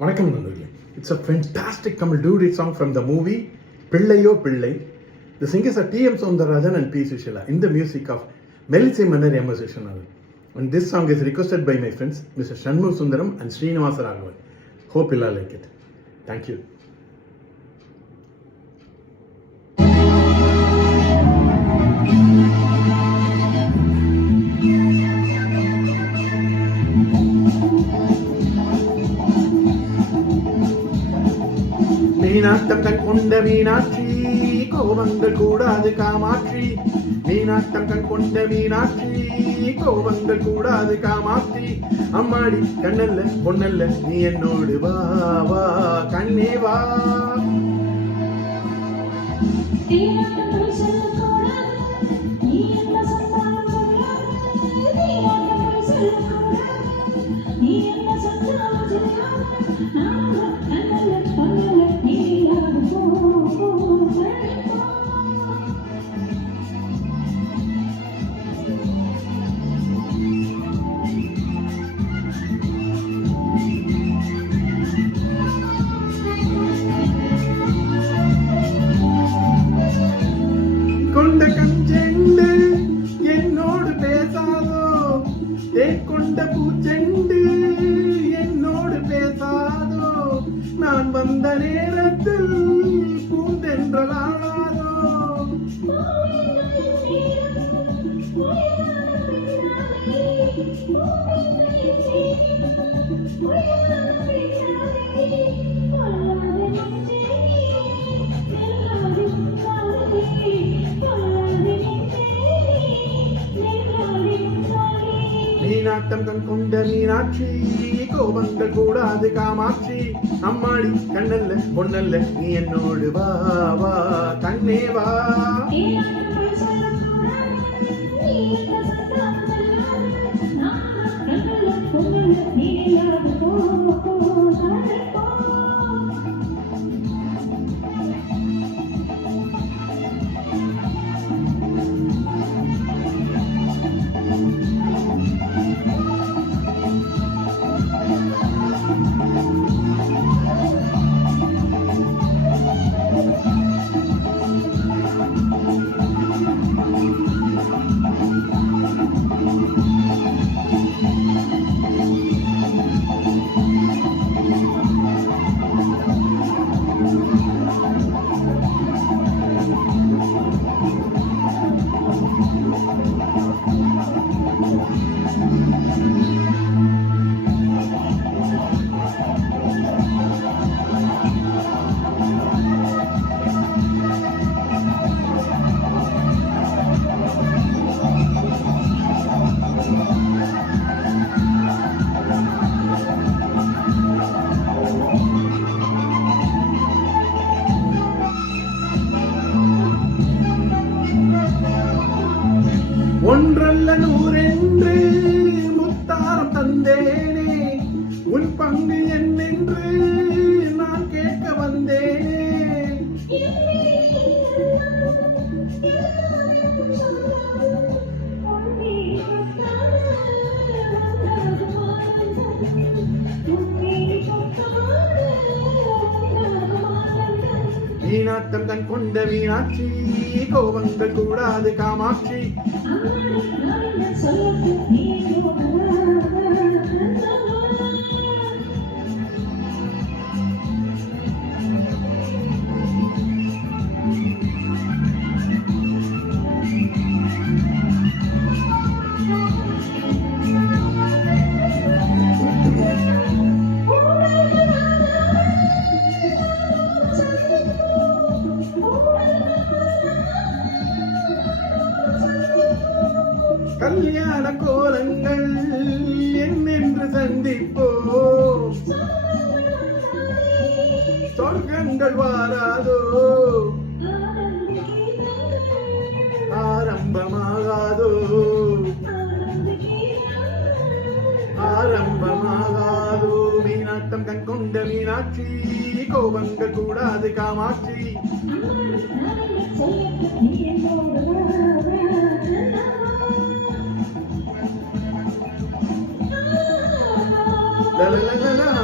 வணக்கம் நண்பர்களே. It's a fantastic Tamil duet song from the movie Pillayo Pillai. The singers are T.M. Soundarajan and P. Sushila in the music of Melissy Mannar M. S. Vishwanath. And this song is requested by my friends Mr. Shanmugh Sundaram and Srinivasa Raghavan. Hope you'll all like it. Thank you. மீனாட்டம் கண் கொண்ட மீனாட்சி கோபங்கள் கூடாது காமாட்சி. மீனாட்டம் கண் கொண்ட மீனாட்சி கோபங்கள் கூடாது காமாட்சி. அம்மாடி கண்ணல்ல பொன்னல்ல நீ என்னோடு வா வா கண்ணே வா. கொண்ட கஞ்செண்டு என்னோடு பேசாதோ, தேக்கொண்ட பூச்செண்டு என்னோடு பேசாதோ, நான் வந்த நேரத்தில் பூந்தென்றலாதோ. மீனாட்டம் கண் கொண்ட மீனாட்சி கோபங்கள் கூடாது காமாட்சி. அம்மாடி கண்ணல்ல பொன்னல்ல நீ என்னோடு வா வா கண்ணே வா. ஒன்றல்ல நூறென்று முத்தாரம் தந்தேனே, உன் பங்கு என்னென்று நான் கேட்க வந்தேனே. மீனாட்டம் கண் கொண்ட மீனாட்சி கோபங்கள் கூடாது காமாட்சி. கல்யாண கோலங்கள் என்னென்று சந்திப்போ, சொர்க்கங்கள் வாராதோ, ஆரம்பமாகாதோ ஆரம்பமாகாதோ. மீனாட்டம் கண் கொண்ட மீனாட்சி கோபங்கள் கூடாது Kamakshi. la la la la la